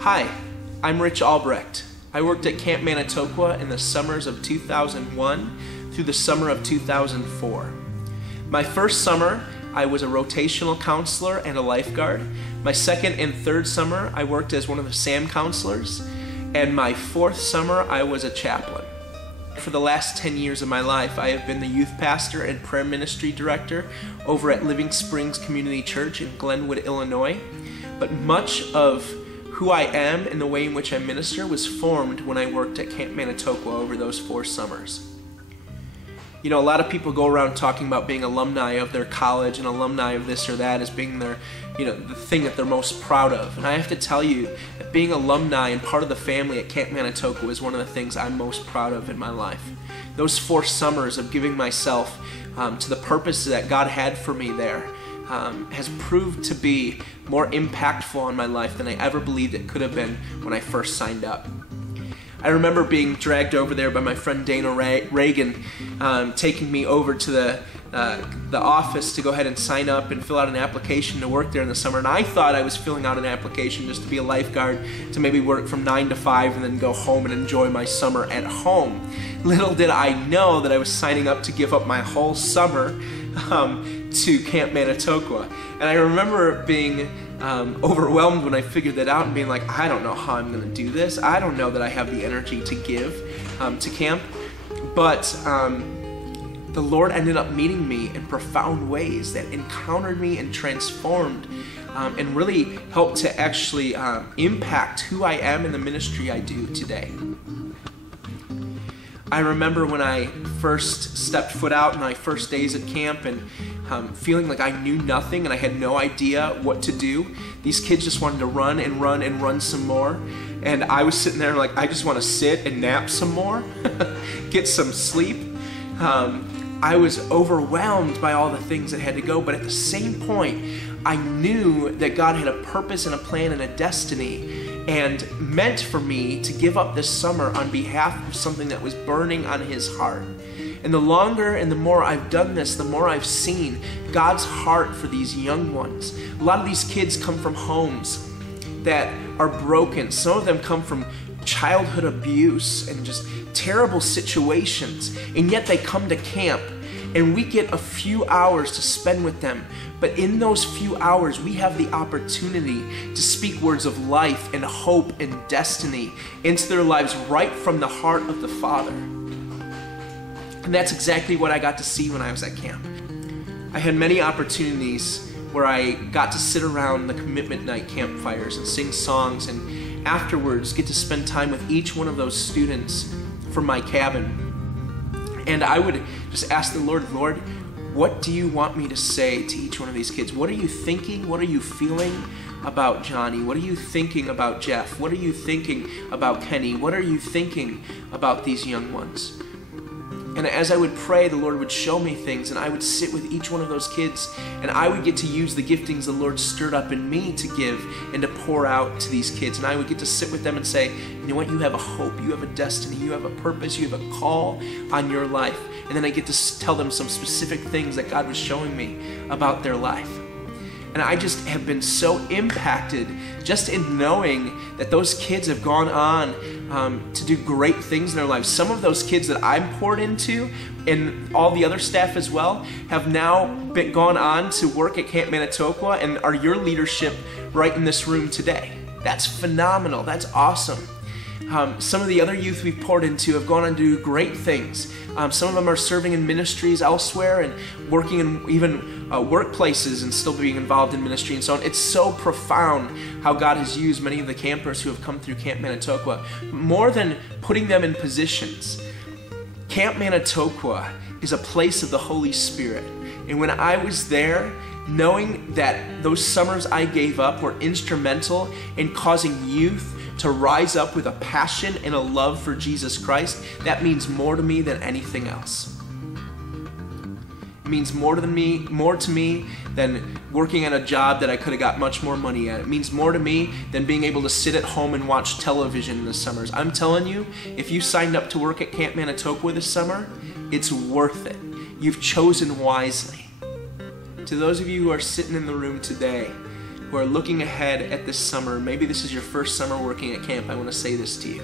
Hi, I'm Rich Albrecht. I worked at Camp Manitoqua in the summers of 2001 through the summer of 2004. My first summer, I was a rotational counselor and a lifeguard. My second and third summer, I worked as one of the SAM counselors. And my fourth summer, I was a chaplain. For the last 10 years of my life, I have been the youth pastor and prayer ministry director over at Living Springs Community Church in Glenwood, Illinois. But much of who I am and the way in which I minister was formed when I worked at Camp Manitoqua over those 4 summers. You know, a lot of people go around talking about being alumni of their college and alumni of this or that as being their, the thing that they're most proud of. And I have to tell you that being alumni and part of the family at Camp Manitoqua is one of the things I'm most proud of in my life. Those 4 summers of giving myself to the purpose that God had for me there has proved to be more impactful on my life than I ever believed it could have been when I first signed up. I remember being dragged over there by my friend Dana Reagan, taking me over to the office to go ahead and sign up and fill out an application to work there in the summer. And I thought I was filling out an application just to be a lifeguard, to maybe work from 9 to 5 and then go home and enjoy my summer at home. Little did I know that I was signing up to give up my whole summer to Camp Manitoqua. And I remember being overwhelmed when I figured that out and being like, I don't know how I'm going to do this. I don't know that I have the energy to give to camp. But the Lord ended up meeting me in profound ways that encountered me and transformed and really helped to actually impact who I am in the ministry I do today. I remember when I first stepped foot out in my first days at camp and feeling like I knew nothing and I had no idea what to do. These kids just wanted to run and run and run some more. And I was sitting there like, I just want to sit and nap some more, get some sleep. I was overwhelmed by all the things that had to go, but at the same point, I knew that God had a purpose and a plan and a destiny and meant for me to give up this summer on behalf of something that was burning on His heart. And the longer and the more I've done this, the more I've seen God's heart for these young ones. A lot of these kids come from homes that are broken. Some of them come from childhood abuse and just terrible situations. And yet they come to camp and we get a few hours to spend with them. But in those few hours, we have the opportunity to speak words of life and hope and destiny into their lives right from the heart of the Father. And that's exactly what I got to see when I was at camp. I had many opportunities where I got to sit around the commitment night campfires and sing songs, and afterwards get to spend time with each one of those students from my cabin. And I would just ask the Lord, what do you want me to say to each one of these kids? What are you thinking? What are you feeling about Johnny? What are you thinking about Jeff? What are you thinking about Kenny? What are you thinking about these young ones? And as I would pray, the Lord would show me things, and I would sit with each one of those kids, and I would get to use the giftings the Lord stirred up in me to give and to pour out to these kids. And I would get to sit with them and say, you know what, you have a hope, you have a destiny, you have a purpose, you have a call on your life. And then I get to tell them some specific things that God was showing me about their life. And I just have been so impacted just in knowing that those kids have gone on to do great things in their lives. Some of those kids that I'm poured into, and all the other staff as well, have now gone on to work at Camp Manitoqua and are your leadership right in this room today. That's phenomenal. That's awesome. Some of the other youth we've poured into have gone on to do great things. Some of them are serving in ministries elsewhere and working in even workplaces and still being involved in ministry and so on. It's so profound how God has used many of the campers who have come through Camp Manitoqua. More than putting them in positions, Camp Manitoqua is a place of the Holy Spirit. And when I was there, knowing that those summers I gave up were instrumental in causing youth to rise up with a passion and a love for Jesus Christ, that means more to me than anything else. It means more to me than working at a job that I could have got much more money at. It means more to me than being able to sit at home and watch television in the summers. I'm telling you, if you signed up to work at Camp Manitoqua this summer, it's worth it. You've chosen wisely. To those of you who are sitting in the room today, who are looking ahead at this summer, maybe this is your first summer working at camp, I want to say this to you.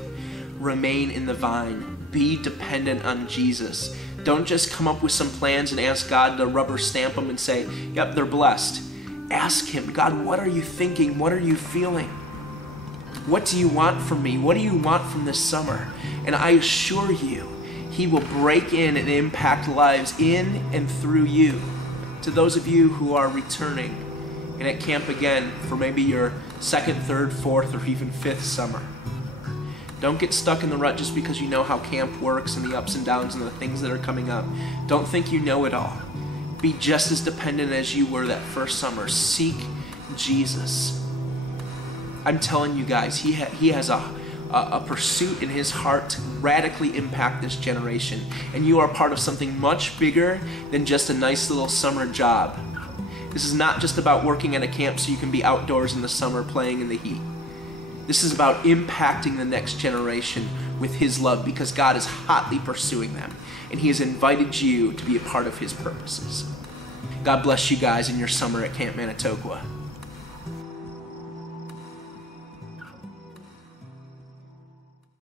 Remain in the vine. Be dependent on Jesus. Don't just come up with some plans and ask God to rubber stamp them and say, yep, they're blessed. Ask Him, God, what are you thinking? What are you feeling? What do you want from me? What do you want from this summer? And I assure you, He will break in and impact lives in and through you. To those of you who are returning and at camp again for maybe your second, third, fourth, or even fifth summer, don't get stuck in the rut just because you know how camp works and the ups and downs and the things that are coming up. Don't think you know it all. Be just as dependent as you were that first summer. Seek Jesus. I'm telling you guys, He has a pursuit in His heart to radically impact this generation. And you are part of something much bigger than just a nice little summer job. This is not just about working at a camp so you can be outdoors in the summer playing in the heat. This is about impacting the next generation with His love, because God is hotly pursuing them, and He has invited you to be a part of His purposes. God bless you guys in your summer at Camp Manitoqua.